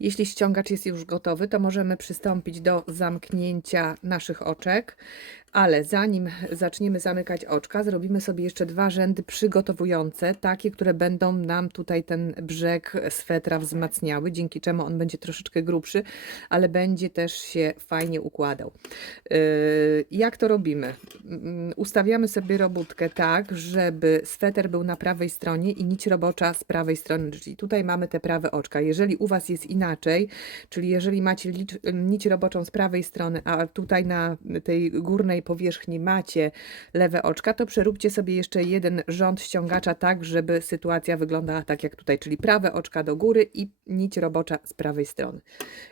Jeśli ściągacz jest już gotowy, to możemy przystąpić do zamknięcia naszych oczek, ale zanim zaczniemy zamykać oczka, zrobimy sobie jeszcze dwa rzędy przygotowujące, takie, które będą nam tutaj ten brzeg swetra wzmacniały, dzięki czemu on będzie troszeczkę grubszy, ale będzie też się fajnie układał. Yy, Jak to robimy? Mm, Ustawiamy sobie robótkę tak, żeby sweter był na prawej stronie i nić robocza z prawej strony, czyli tutaj mamy te prawe oczka. Jeżeli u Was jest inaczej, czyli jeżeli macie nić roboczą z prawej strony, a tutaj na tej górnej powierzchni macie lewe oczka, to przeróbcie sobie jeszcze jeden rząd ściągacza tak, żeby sytuacja wyglądała tak jak tutaj, czyli prawe oczka do góry i nić robocza z prawej strony.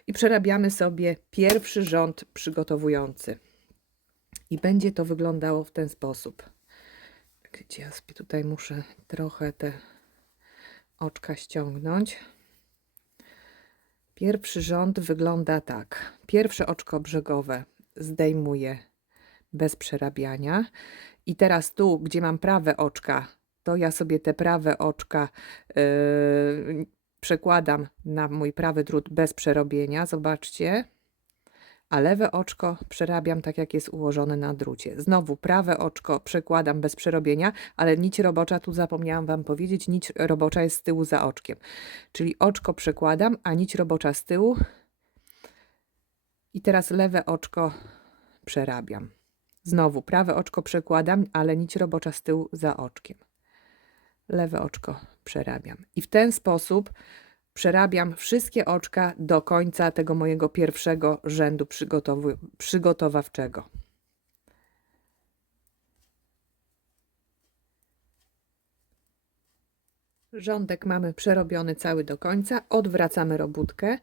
I przerabiamy sobie pierwszy rząd przygotowujący. I będzie to wyglądało w ten sposób. Gdzie ja sobie tutaj muszę trochę te oczka ściągnąć. Pierwszy rząd wygląda tak. Pierwsze oczko brzegowe zdejmuję bez przerabiania. I teraz tu, gdzie mam prawe oczka, to ja sobie te prawe oczka yy, przekładam na mój prawy drut bez przerobienia. Zobaczcie. A lewe oczko przerabiam tak, jak jest ułożone na drucie. Znowu prawe oczko przekładam bez przerobienia, ale nić robocza, tu zapomniałam Wam powiedzieć, nić robocza jest z tyłu za oczkiem. Czyli oczko przekładam, a nić robocza z tyłu. I teraz lewe oczko przerabiam. Znowu prawe oczko przekładam, ale nić robocza z tyłu za oczkiem. Lewe oczko przerabiam. I w ten sposób przerabiam wszystkie oczka do końca tego mojego pierwszego rzędu przygotowawczego. Rządek mamy przerobiony cały do końca, odwracamy robótkę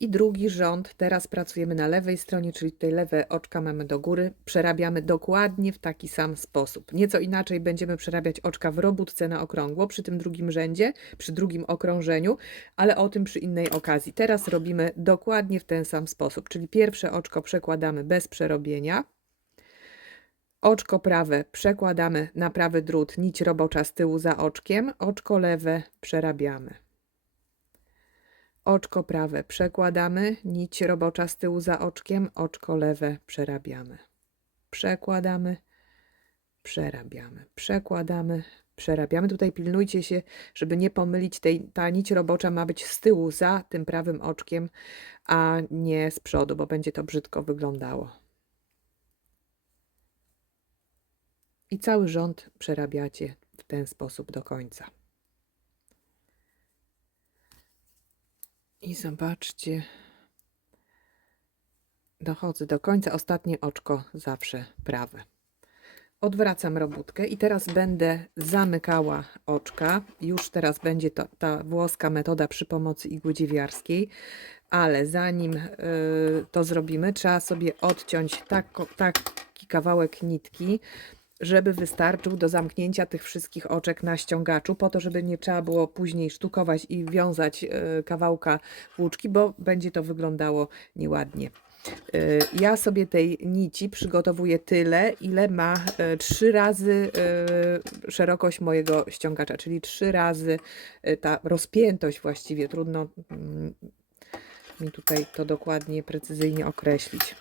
i drugi rząd, teraz pracujemy na lewej stronie, czyli tutaj lewe oczka mamy do góry, przerabiamy dokładnie w taki sam sposób. Nieco inaczej będziemy przerabiać oczka w robótce na okrągło przy tym drugim rzędzie, przy drugim okrążeniu, ale o tym przy innej okazji. Teraz robimy dokładnie w ten sam sposób, czyli pierwsze oczko przekładamy bez przerobienia. Oczko prawe przekładamy na prawy drut, nić robocza z tyłu za oczkiem, oczko lewe przerabiamy. Oczko prawe przekładamy, nić robocza z tyłu za oczkiem, oczko lewe przerabiamy. Przekładamy, przerabiamy, przekładamy, przerabiamy. Tutaj pilnujcie się, żeby nie pomylić tej, ta nić robocza ma być z tyłu za tym prawym oczkiem, a nie z przodu, bo będzie to brzydko wyglądało. I cały rząd przerabiacie w ten sposób do końca. I zobaczcie, dochodzę do końca, ostatnie oczko zawsze prawe. Odwracam robótkę i teraz będę zamykała oczka. Już teraz będzie to, ta włoska metoda przy pomocy igły dziewiarskiej, ale zanim y, to zrobimy, trzeba sobie odciąć tak, taki kawałek nitki, żeby wystarczył do zamknięcia tych wszystkich oczek na ściągaczu, po to, żeby nie trzeba było później sztukować i wiązać y, kawałka włóczki, bo będzie to wyglądało nieładnie. Y, Ja sobie tej nici przygotowuję tyle, ile ma y, trzy razy szerokość mojego ściągacza, czyli trzy razy ta rozpiętość właściwie. Trudno mm, mi tutaj to dokładnie, precyzyjnie określić.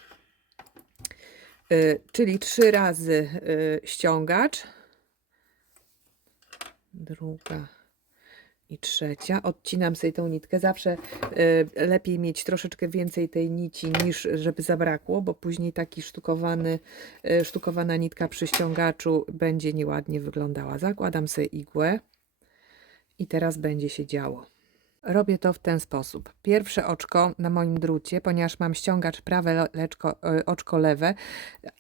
Y, Czyli trzy razy y, ściągacz, druga i trzecia. Odcinam sobie tą nitkę. Zawsze y, lepiej mieć troszeczkę więcej tej nici niż żeby zabrakło, bo później taki sztukowany, sztukowana nitka przy ściągaczu będzie nieładnie wyglądała. Zakładam sobie igłę i teraz będzie się działo. Robię to w ten sposób. Pierwsze oczko na moim drucie, ponieważ mam ściągacz prawe, le- leczko, y, oczko lewe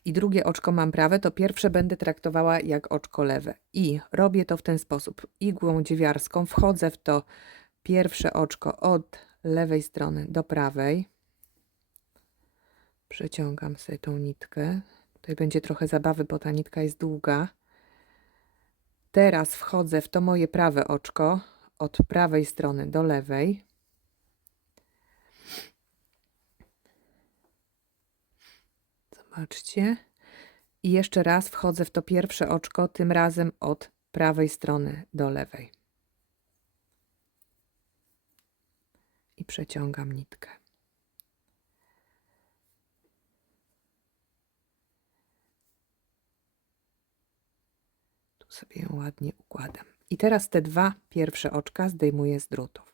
i drugie oczko mam prawe, to pierwsze będę traktowała jak oczko lewe. I robię to w ten sposób. Igłą dziewiarską wchodzę w to pierwsze oczko od lewej strony do prawej. Przeciągam sobie tą nitkę. Tutaj będzie trochę zabawy, bo ta nitka jest długa. Teraz wchodzę w to moje prawe oczko od prawej strony do lewej. Zobaczcie. I jeszcze raz wchodzę w to pierwsze oczko, tym razem od prawej strony do lewej. I przeciągam nitkę. Tu sobie ją ładnie układam. I teraz te dwa pierwsze oczka zdejmuję z drutów.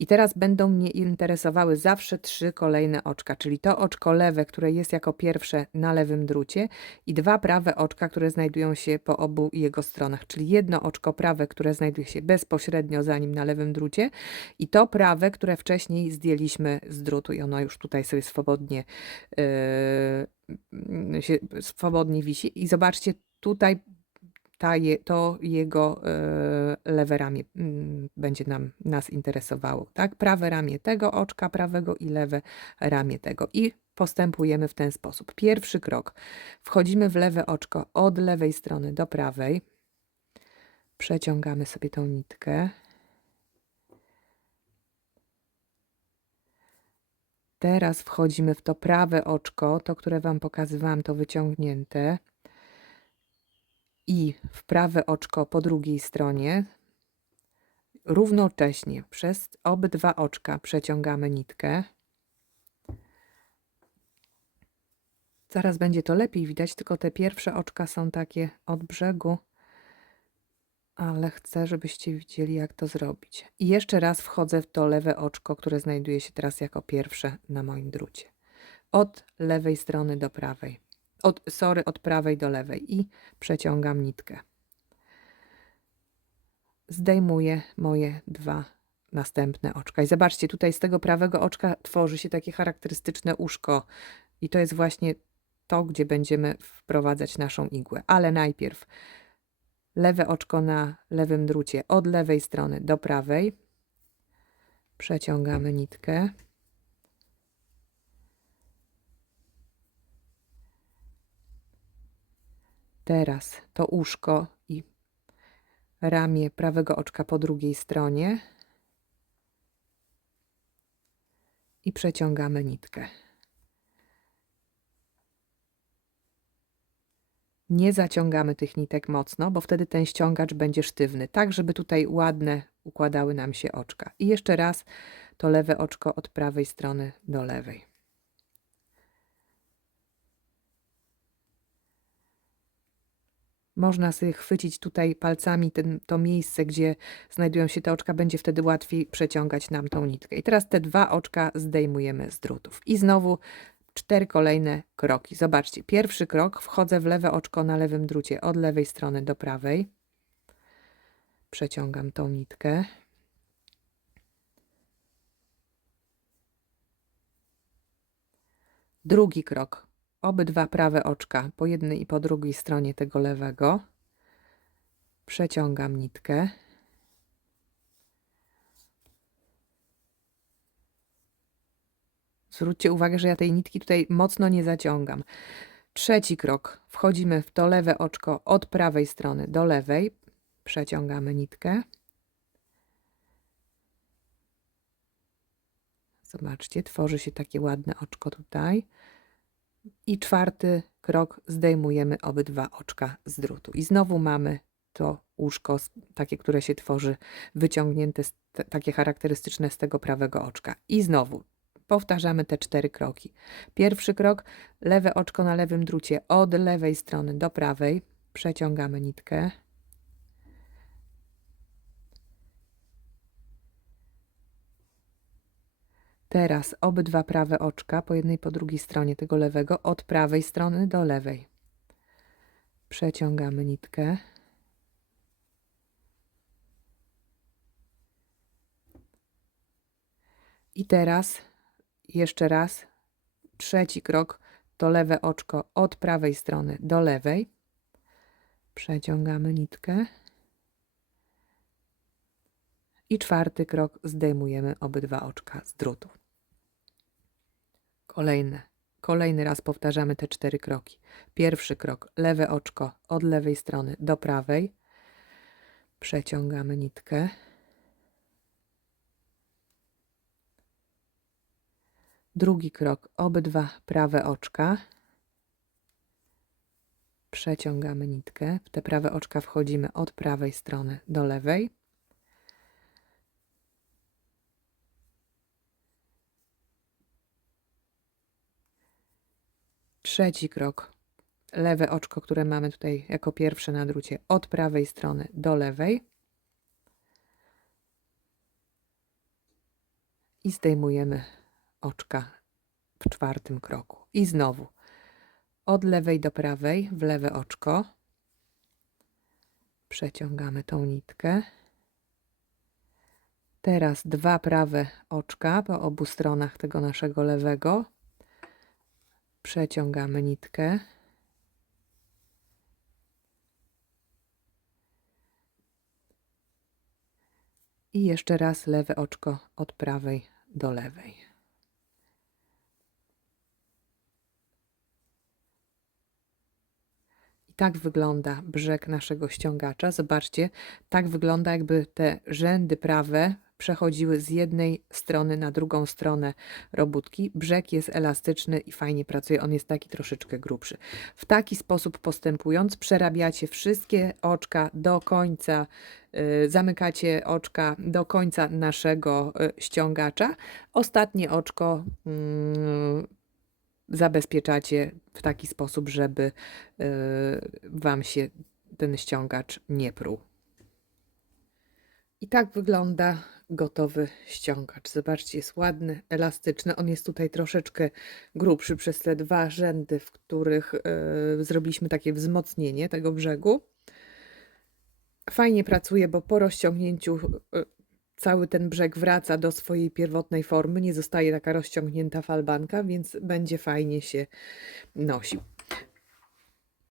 I teraz będą mnie interesowały zawsze trzy kolejne oczka, czyli to oczko lewe, które jest jako pierwsze na lewym drucie i dwa prawe oczka, które znajdują się po obu jego stronach, czyli jedno oczko prawe, które znajduje się bezpośrednio za nim na lewym drucie i to prawe, które wcześniej zdjęliśmy z drutu i ono już tutaj sobie swobodnie, yy, swobodnie wisi. I zobaczcie, tutaj ta je, to jego e, lewe ramię mm, będzie nam, nas interesowało, tak? Prawe ramię tego oczka prawego i lewe ramię tego. I postępujemy w ten sposób. Pierwszy krok. Wchodzimy w lewe oczko od lewej strony do prawej. Przeciągamy sobie tą nitkę. Teraz wchodzimy w to prawe oczko, to które Wam pokazywałam, to wyciągnięte i w prawe oczko po drugiej stronie. Równocześnie przez obydwa oczka przeciągamy nitkę. Zaraz będzie to lepiej widać, tylko te pierwsze oczka są takie od brzegu, ale chcę, żebyście widzieli, jak to zrobić. I jeszcze raz wchodzę w to lewe oczko, które znajduje się teraz jako pierwsze na moim drucie. Od lewej strony do prawej od, sorry, od prawej do lewej i przeciągam nitkę. Zdejmuję moje dwa następne oczka. I zobaczcie, tutaj z tego prawego oczka tworzy się takie charakterystyczne uszko. I to jest właśnie to, gdzie będziemy wprowadzać naszą igłę. Ale najpierw lewe oczko na lewym drucie od lewej strony do prawej. Przeciągamy nitkę. Teraz to uszko i ramię prawego oczka po drugiej stronie i przeciągamy nitkę. Nie zaciągamy tych nitek mocno, bo wtedy ten ściągacz będzie sztywny, tak żeby tutaj ładne układały nam się oczka. I jeszcze raz to lewe oczko od prawej strony do lewej. Można sobie chwycić tutaj palcami ten, to miejsce, gdzie znajdują się te oczka, będzie wtedy łatwiej przeciągać nam tą nitkę. I teraz te dwa oczka zdejmujemy z drutów. I znowu cztery kolejne kroki. Zobaczcie, pierwszy krok, wchodzę w lewe oczko na lewym drucie od lewej strony do prawej. Przeciągam tą nitkę. Drugi krok, obydwa prawe oczka po jednej i po drugiej stronie tego lewego. Przeciągam nitkę. Zwróćcie uwagę, że ja tej nitki tutaj mocno nie zaciągam. Trzeci krok. Wchodzimy w to lewe oczko od prawej strony do lewej. Przeciągamy nitkę. Zobaczcie, tworzy się takie ładne oczko tutaj. I czwarty krok, zdejmujemy obydwa oczka z drutu. I znowu mamy to łóżko, takie, które się tworzy, wyciągnięte, takie charakterystyczne z tego prawego oczka. I znowu powtarzamy te cztery kroki. Pierwszy krok, lewe oczko na lewym drucie od lewej strony do prawej, przeciągamy nitkę. Teraz obydwa prawe oczka po jednej po drugiej stronie tego lewego od prawej strony do lewej. Przeciągamy nitkę. I teraz jeszcze raz trzeci krok to lewe oczko od prawej strony do lewej. Przeciągamy nitkę. I czwarty krok zdejmujemy obydwa oczka z drutu. Kolejne. Kolejny raz powtarzamy te cztery kroki. Pierwszy krok, lewe oczko od lewej strony do prawej. Przeciągamy nitkę. Drugi krok, obydwa prawe oczka. Przeciągamy nitkę. W te prawe oczka wchodzimy od prawej strony do lewej. Trzeci krok. Lewe oczko, które mamy tutaj jako pierwsze na drucie, od prawej strony do lewej. I zdejmujemy oczka w czwartym kroku. I znowu od lewej do prawej w lewe oczko. Przeciągamy tą nitkę. Teraz dwa prawe oczka po obu stronach tego naszego lewego. Przeciągamy nitkę. I jeszcze raz lewe oczko od prawej do lewej. I tak wygląda brzeg naszego ściągacza. Zobaczcie, tak wygląda, jakby te rzędy prawe przechodziły z jednej strony na drugą stronę robótki. Brzeg jest elastyczny i fajnie pracuje. On jest taki troszeczkę grubszy. W taki sposób postępując, przerabiacie wszystkie oczka do końca, y, zamykacie oczka do końca naszego y, ściągacza. Ostatnie oczko mm, zabezpieczacie w taki sposób, żeby y, Wam się ten ściągacz nie pruł. I tak wygląda gotowy ściągacz. Zobaczcie, jest ładny, elastyczny. On jest tutaj troszeczkę grubszy przez te dwa rzędy, w których y, zrobiliśmy takie wzmocnienie tego brzegu. Fajnie pracuje, bo po rozciągnięciu y, cały ten brzeg wraca do swojej pierwotnej formy. Nie zostaje taka rozciągnięta falbanka, więc będzie fajnie się nosił.